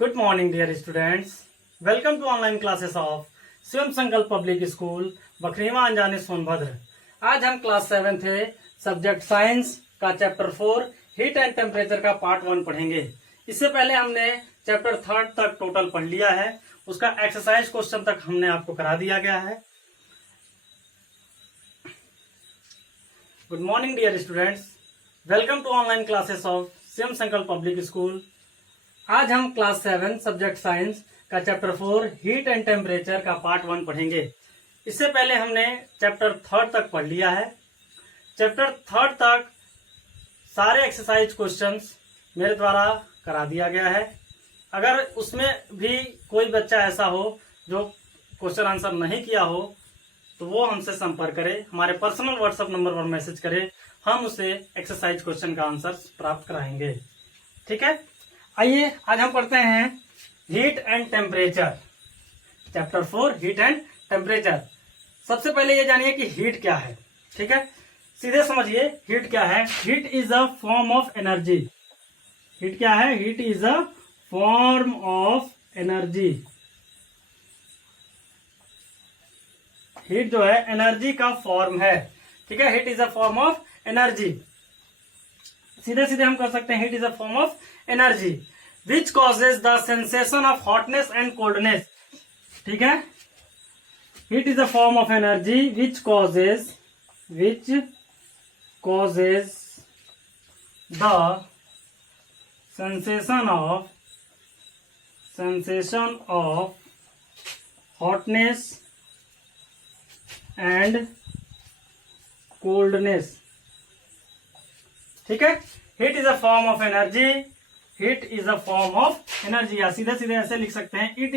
Good morning, dear students. Welcome to online classes of स्वयं Sankalp public school बखरीवा अनजाने सोनभद्र। आज हम क्लास 7 थे सब्जेक्ट साइंस का चैप्टर 4 हीट एंड टेम्परेचर का पार्ट 1 पढ़ेंगे। इससे पहले हमने चैप्टर 3 तक टोटल पढ़ लिया है। उसका एक्सरसाइज क्वेश्चन तक हमने आपको करा दिया गया है। Good morning dear students, welcome to online classes of Swayam Sankalp public school. आज हम क्लास 7 सब्जेक्ट साइंस का चैप्टर 4 हीट एंड टेम्परेचर का पार्ट 1 पढ़ेंगे। इससे पहले हमने चैप्टर 3 तक पढ़ लिया है। चैप्टर 3 तक सारे एक्सरसाइज क्वेश्चंस मेरे द्वारा करा दिया गया है। अगर उसमें भी कोई बच्चा ऐसा हो जो क्वेश्चन आंसर नहीं किया हो तो वो हमसे संपर्क करे, हमारे पर्सनल व्हाट्सएप नंबर पर मैसेज करे, हम उसे एक्सरसाइज क्वेश्चन का आंसर प्राप्त कराएंगे। ठीक है, आइए आज हम पढ़ते हैं heat and temperature, chapter 4 heat and temperature. सबसे पहले ये जानिए कि हीट क्या है। ठीक है, सीधे समझिए हीट क्या है। Heat is a form of energy. Heat क्या है? Heat is a form of energy. Heat जो है एनर्जी का फॉर्म है। ठीक है, heat is a form of energy. सीधे सीधे हम कर सकते हैं heat is a form of energy which causes the sensation of hotness and coldness. ठीक है, heat is a form of energy which causes the sensation of hotness and coldness। ठीक है, heat is a form of energy. Heat is a form of energy, या सीधे सीधे ऐसे लिख सकते हैं इट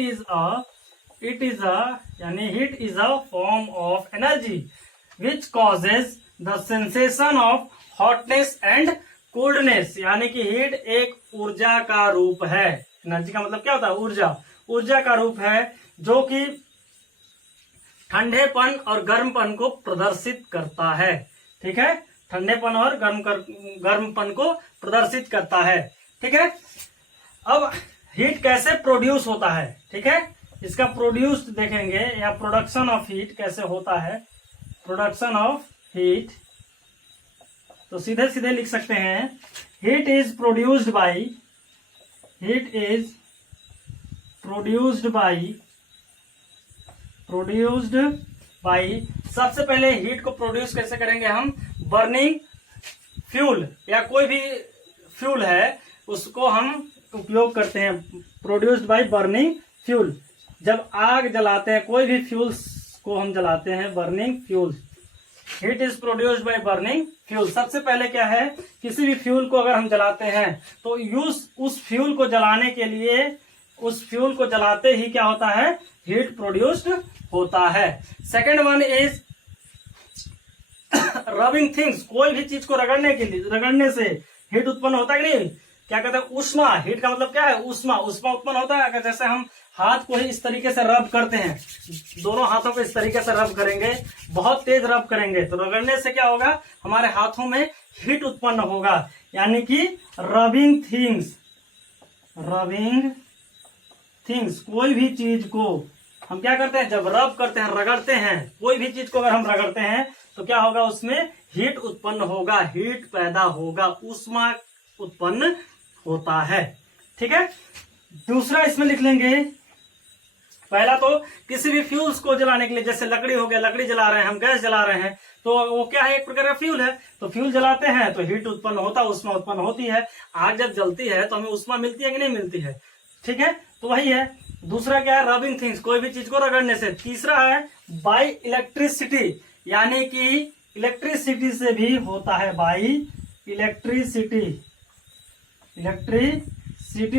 इज अ यानी heat is a form of energy which causes the sensation of hotness and coldness. यानी कि हीट एक ऊर्जा का रूप है। एनर्जी का मतलब क्या होता है? ऊर्जा। ऊर्जा का रूप है जो कि ठंडेपन और गर्मपन को प्रदर्शित करता है। ठीक है, ठंडेपन और गर्मपन को प्रदर्शित करता है। ठीक है, अब हीट कैसे प्रोड्यूस होता है? ठीक है, इसका प्रोड्यूस देखेंगे या प्रोडक्शन ऑफ हीट कैसे होता है। प्रोडक्शन ऑफ हीट तो सीधे सीधे लिख सकते हैं हीट इज प्रोड्यूस्ड बाई सबसे पहले हीट को प्रोड्यूस कैसे करेंगे हम? बर्निंग फ्यूल या कोई भी फ्यूल है उसको हम उपयोग करते हैं। Produced by burning fuel. जब आग जलाते हैं कोई भी फ्यूल्स को हम जलाते हैं, burning fuel. Heat is produced by burning fuel. सबसे पहले क्या है, किसी भी फ्यूल को अगर हम जलाते हैं तो उस फ्यूल को जलाने के लिए उस फ्यूल को जलाते ही क्या होता है? हीट प्रोड्यूस्ड होता है। Second one is rubbing things. कोई भी चीज को रगड़ने से हीट उत्पन्न होता है कि नहीं? क्या कहते हैं? ऊष्मा। हीट का मतलब क्या है? ऊष्मा। ऊष्मा उत्पन्न होता है अगर जैसे हम हाथ को ही इस तरीके से रब करते हैं, दोनों हाथों को इस तरीके से रब करेंगे, बहुत तेज रब करेंगे तो रगड़ने से क्या होगा? हमारे हाथों में हीट उत्पन्न होगा। यानी कि रबिंग थिंग्स कोई भी चीज को हम क्या करते हैं? जब रब करते हैं, रगड़ते हैं, कोई भी चीज को अगर हम रगड़ते हैं तो क्या होगा? उसमें हीट उत्पन्न होगा, हीट पैदा होगा, ऊष्मा उत्पन्न होता है। ठीक है, दूसरा इसमें लिख लेंगे। पहला तो किसी भी फ्यूल्स को जलाने के लिए, जैसे लकड़ी हो गया, लकड़ी जला रहे हैं हम, गैस जला रहे हैं तो वो क्या है? एक प्रकार का फ्यूल है। तो फ्यूल जलाते हैं तो हीट उत्पन्न होता है, ऊष्मा उत्पन्न होती है। आग जब जलती है तो हमें ऊष्मा मिलती है कि नहीं मिलती है? ठीक है, तो वही है। दूसरा क्या है? रबिंग थिंग्स, कोई भी चीज को रगड़ने से। तीसरा है बाई इलेक्ट्रिसिटी, यानी कि इलेक्ट्रिसिटी से भी होता है। बाई इलेक्ट्रिसिटी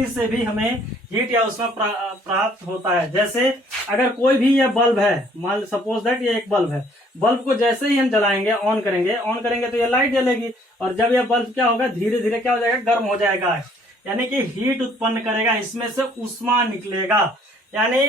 से भी हमें हीट या ऊष्मा प्राप्त होता है। जैसे अगर कोई भी यह बल्ब है, मान सपोज दैट ये एक बल्ब है, बल्ब को जैसे ही हम जलाएंगे, ऑन करेंगे तो ये लाइट जलेगी, और जब यह बल्ब क्या होगा? धीरे धीरे क्या हो जाएगा? गर्म हो जाएगा, यानी कि हीट उत्पन्न करेगा, इसमें से ऊष्मा निकलेगा। यानी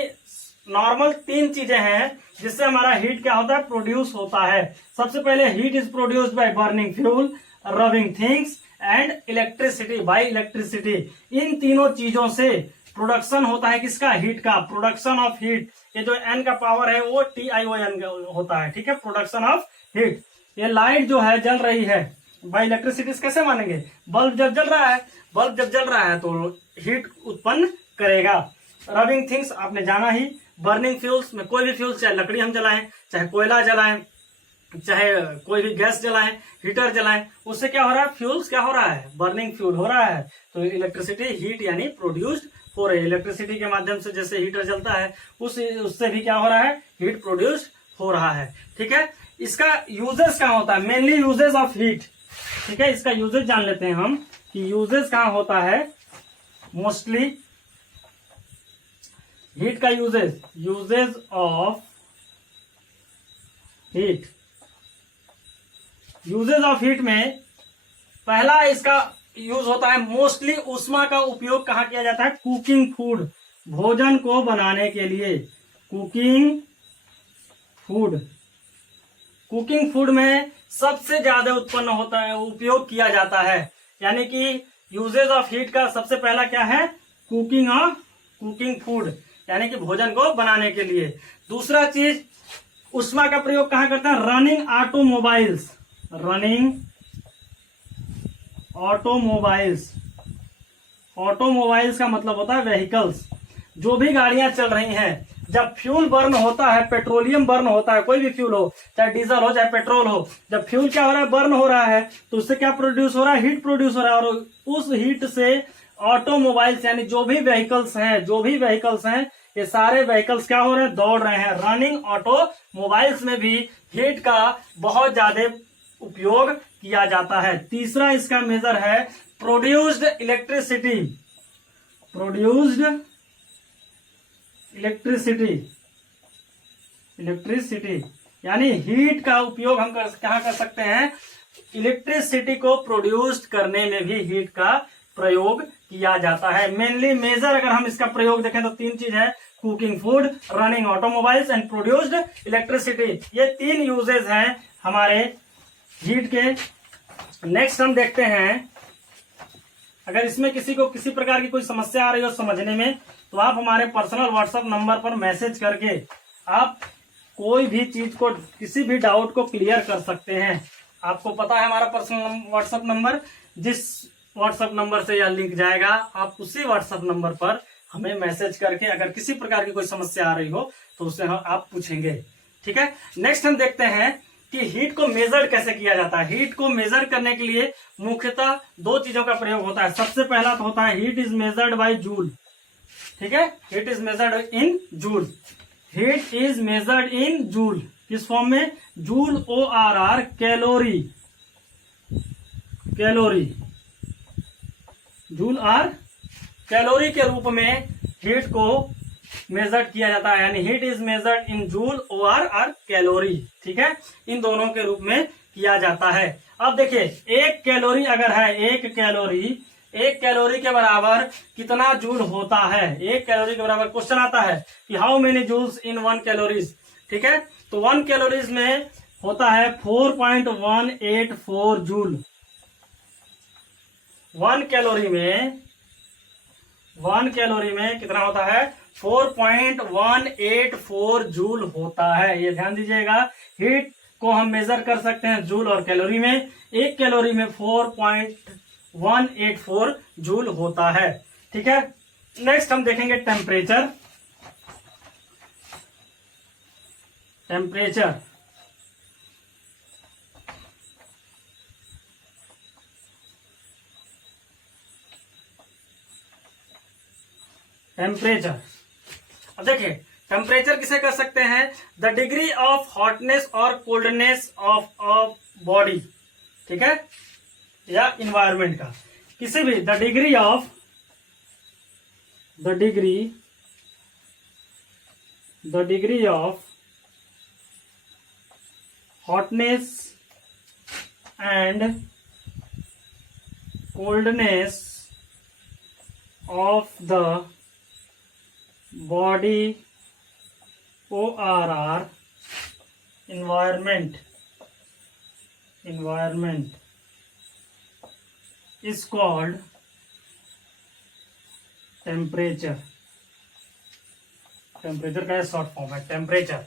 नॉर्मल 3 चीजें हैं जिससे हमारा हीट क्या होता है? प्रोड्यूस होता है। सबसे पहले heat is produced by burning fuel, rubbing things and electricity, by electricity. इन तीनों चीजों से प्रोडक्शन होता है किसका, हीट का, प्रोडक्शन ऑफ हीट। ये जो एन का पावर है वो TION होता है, ठीक है, प्रोडक्शन ऑफ हीट। ये लाइट जो है जल रही है, बाय इलेक्ट्रिसिटी कैसे मानेंगे, बल्ब जब जल रहा है, बल्ब जब जल रहा है तो हीट उत्पन्न करेगा। रबिंग थिंग्स आपने जाना ही, बर्निंग फ्यूल्स में कोई भी फ्यूल्स, चाहे लकड़ी हम जलाएं, चाहे कोयला जलाएं, चाहे कोई भी गैस जलाएं, हीटर जलाएं, उससे क्या हो रहा है, फ्यूल्स क्या हो रहा है, बर्निंग फ्यूल हो रहा है। तो इलेक्ट्रिसिटी हीट यानी प्रोड्यूस्ड हो रही है। इलेक्ट्रिसिटी के माध्यम से जैसे हीटर जलता है उससे भी क्या हो रहा है, हीट प्रोड्यूस्ड हो रहा है, ठीक है। इसका यूजेस कहाँ होता है, मेनली यूजेस ऑफ हीट, ठीक है। इसका यूजेस जान लेते हैं हम कि यूजेस कहाँ होता है। मोस्टली हीट का uses of heat, uses of heat में पहला इसका यूज होता है, मोस्टली ऊष्मा का उपयोग कहाँ किया जाता है, कुकिंग फूड, भोजन को बनाने के लिए। कुकिंग फूड में सबसे ज्यादा उत्पन्न होता है, उपयोग किया जाता है। यानी कि यूजेज ऑफ हीट का सबसे पहला क्या है, कुकिंग फूड, यानी कि भोजन को बनाने के लिए। दूसरा चीज ऊष्मा का प्रयोग कहाँ करते हैं, रनिंग ऑटोमोबाइल्स का मतलब होता है व्हीकल्स। जो भी गाड़ियां चल रही हैं, जब फ्यूल बर्न होता है, पेट्रोलियम बर्न होता है, कोई भी फ्यूल हो, चाहे डीजल हो चाहे पेट्रोल हो, जब फ्यूल क्या हो रहा है, बर्न हो रहा है, तो उससे क्या प्रोड्यूस हो रहा है, हीट प्रोड्यूस हो रहा है। और उस हीट से ऑटोमोबाइल्स यानी जो भी व्हीकल्स हैं, ये सारे व्हीकल्स क्या हो रहे हैं, दौड़ रहे हैं। रनिंग ऑटोमोबाइल्स में भी हीट का बहुत ज्यादा उपयोग किया जाता है। तीसरा इसका मेजर है प्रोड्यूस्ड इलेक्ट्रिसिटी, यानी हीट का उपयोग हम कहाँ कर सकते हैं, इलेक्ट्रिसिटी को प्रोड्यूस करने में भी हीट का प्रयोग किया जाता है। मेनली मेजर अगर हम इसका प्रयोग देखें तो तीन चीज है, cooking food, running automobiles and produced electricity. ये तीन यूजेस हैं हमारे हीट के। नेक्स्ट हम देखते हैं, अगर इसमें किसी को किसी प्रकार की कोई समस्या आ रही हो समझने में, तो आप हमारे पर्सनल व्हाट्सएप नंबर पर मैसेज करके आप कोई भी चीज को, किसी भी डाउट को क्लियर कर सकते हैं। आपको पता है हमारा पर्सनल व्हाट्सएप नंबर, जिस व्हाट्सएप नंबर से यह लिंक जाएगा, आप उसी व्हाट्सएप नंबर पर हमें मैसेज करके अगर किसी प्रकार की कोई समस्या आ रही हो तो उससे आप पूछेंगे, ठीक है। नेक्स्ट हम देखते हैं कि हीट को मेजर कैसे किया जाता है। हीट को मेजर करने के लिए मुख्यतः दो चीजों का प्रयोग होता है। सबसे पहला तो होता है heat is measured by joule, ठीक है, heat is measured in joule. Heat is measured in joule, किस फॉर्म में, joule ORR, joule or calorie के रूप में हीट को मेजर किया जाता है। यानी heat is measured in joule OR calorie, ठीक है, इन दोनों के रूप में किया जाता है। अब देखिए, एक कैलोरी अगर है, एक कैलोरी के बराबर कितना जूल होता है। एक कैलोरी के बराबर क्वेश्चन आता है कि how many joules in 1 calories, ठीक है। तो 1 कैलोरीज में होता है 4.184 जूल। 1 कैलोरी में कितना होता है, 4.184 जूल होता है। ये ध्यान दीजिएगा, हीट को हम मेजर कर सकते हैं जूल और कैलोरी में। एक कैलोरी में 4.184 जूल होता है, ठीक है। नेक्स्ट हम देखेंगे टेम्परेचर। अब देखिए, टेम्परेचर किसे कर सकते हैं, द डिग्री ऑफ हॉटनेस और कोल्डनेस ऑफ बॉडी, ठीक है, या इन्वायरमेंट का, किसी भी the degree of hotness and coldness of the body ORR, environment is called temperature, temperature का शॉर्ट फॉर्म है टेम्परेचर,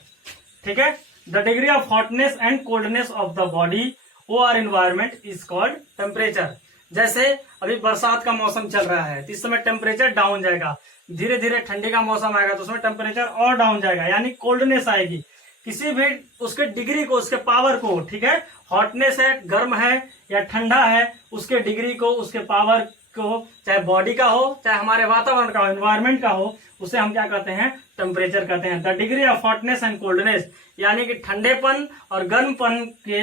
ठीक है। The degree of hotness and coldness of the body और एनवायरमेंट इज कॉल्ड टेम्परेचर। जैसे अभी बरसात का मौसम चल रहा है तो इस समय टेम्परेचर डाउन जाएगा, धीरे धीरे ठंडी का मौसम आएगा तो उसमें टेम्परेचर और डाउन जाएगा, यानी कोल्डनेस आएगी। किसी भी उसके डिग्री को, उसके पावर को, ठीक है, हॉटनेस है, गर्म है या ठंडा है, उसके डिग्री को, उसके पावर को, चाहे बॉडी का हो चाहे हमारे वातावरण का हो, एनवायरमेंट का हो, उसे हम क्या कहते हैं, टेम्परेचर कहते हैं। The degree of hotness and coldness, यानी कि ठंडेपन और गर्मपन के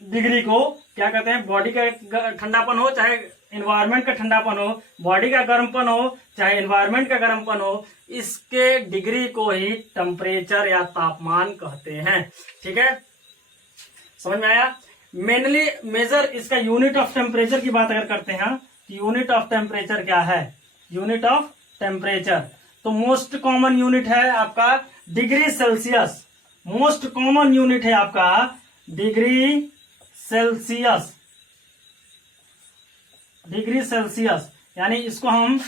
डिग्री को क्या कहते हैं, बॉडी का ठंडापन हो चाहे एनवायरनमेंट का ठंडापन हो, बॉडी का गर्मपन हो चाहे एनवायरनमेंट का गर्मपन हो, इसके डिग्री को ही टेम्परेचर या तापमान कहते हैं, ठीक है। समझ में आया। मेनली मेजर इसका यूनिट ऑफ टेम्परेचर की बात अगर करते हैं, यूनिट ऑफ टेम्परेचर क्या है, यूनिट ऑफ टेम्परेचर तो मोस्ट कॉमन यूनिट है आपका degree Celsius, most common unit है आपका डिग्री सेल्सियस, डिग्री सेल्सियस, यानी इसको हम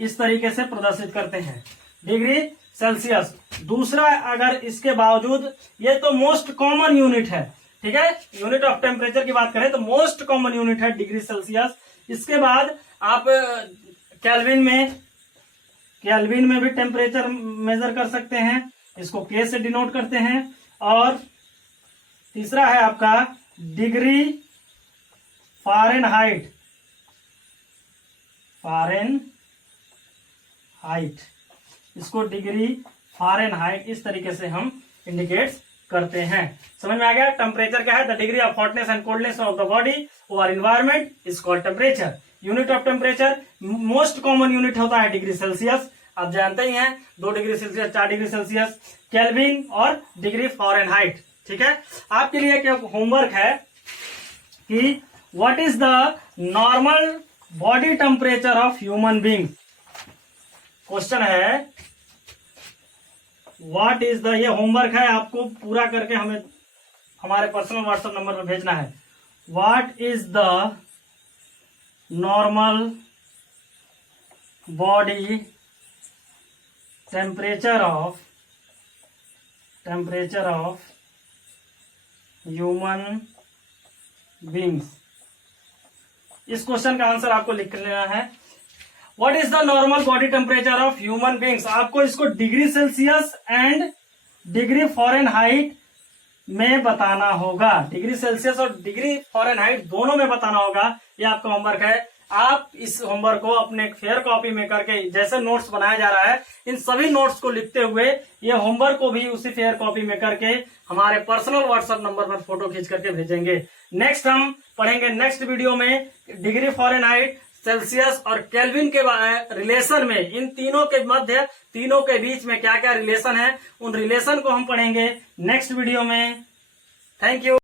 इस तरीके से प्रदर्शित करते हैं, डिग्री सेल्सियस। दूसरा, अगर इसके बावजूद, ये तो मोस्ट कॉमन यूनिट है, ठीक है, यूनिट ऑफ टेम्परेचर की बात करें तो मोस्ट कॉमन यूनिट है डिग्री सेल्सियस। इसके बाद आप केल्विन में भी टेम्परेचर मेजर कर सकते हैं, इसको के से डिनोट करते हैं। और तीसरा है आपका डिग्री फ़ारेनहाइट, फ़ारेनहाइट, इसको डिग्री फ़ारेनहाइट इस तरीके से हम इंडिकेट करते हैं। समझ में आ गया। टेम्परेचर क्या है, the degree of hotness and coldness of the body और environment is called temperature. Unit of temperature most common unit होता है डिग्री सेल्सियस, आप जानते ही हैं, 2 degree Celsius, 4 degree Celsius, Kelvin और डिग्री फ़ारेनहाइट, ठीक है। आपके लिए क्या होमवर्क है कि what is the normal body temperature of human being. Question है व्हाट इज द, ये होमवर्क है, आपको पूरा करके हमें हमारे पर्सनल व्हाट्सएप नंबर पर भेजना है। What is the normal body temperature of human beings. इस क्वेश्चन का आंसर आपको लिख लेना है। What is the normal body temperature of human beings. आपको इसको degree Celsius and degree Fahrenheit में बताना होगा, डिग्री सेल्सियस और डिग्री फ़ारेनहाइट दोनों में बताना होगा। ये आपका होमवर्क है। आप इस होमवर्क को अपने फेयर कॉपी में करके, जैसे नोट्स बनाया जा रहा है, इन सभी नोट्स को लिखते हुए ये होमवर्क को भी उसी फेयर कॉपी में करके हमारे पर्सनल व्हाट्सएप नंबर पर फोटो खींच करके भेजेंगे। नेक्स्ट हम पढ़ेंगे नेक्स्ट वीडियो में डिग्री फ़ारेनहाइट, सेल्सियस और केल्विन के रिलेशन में, इन तीनों के मध्य, तीनों के बीच में क्या क्या रिलेशन है, उन रिलेशन को हम पढ़ेंगे नेक्स्ट वीडियो में। Thank you.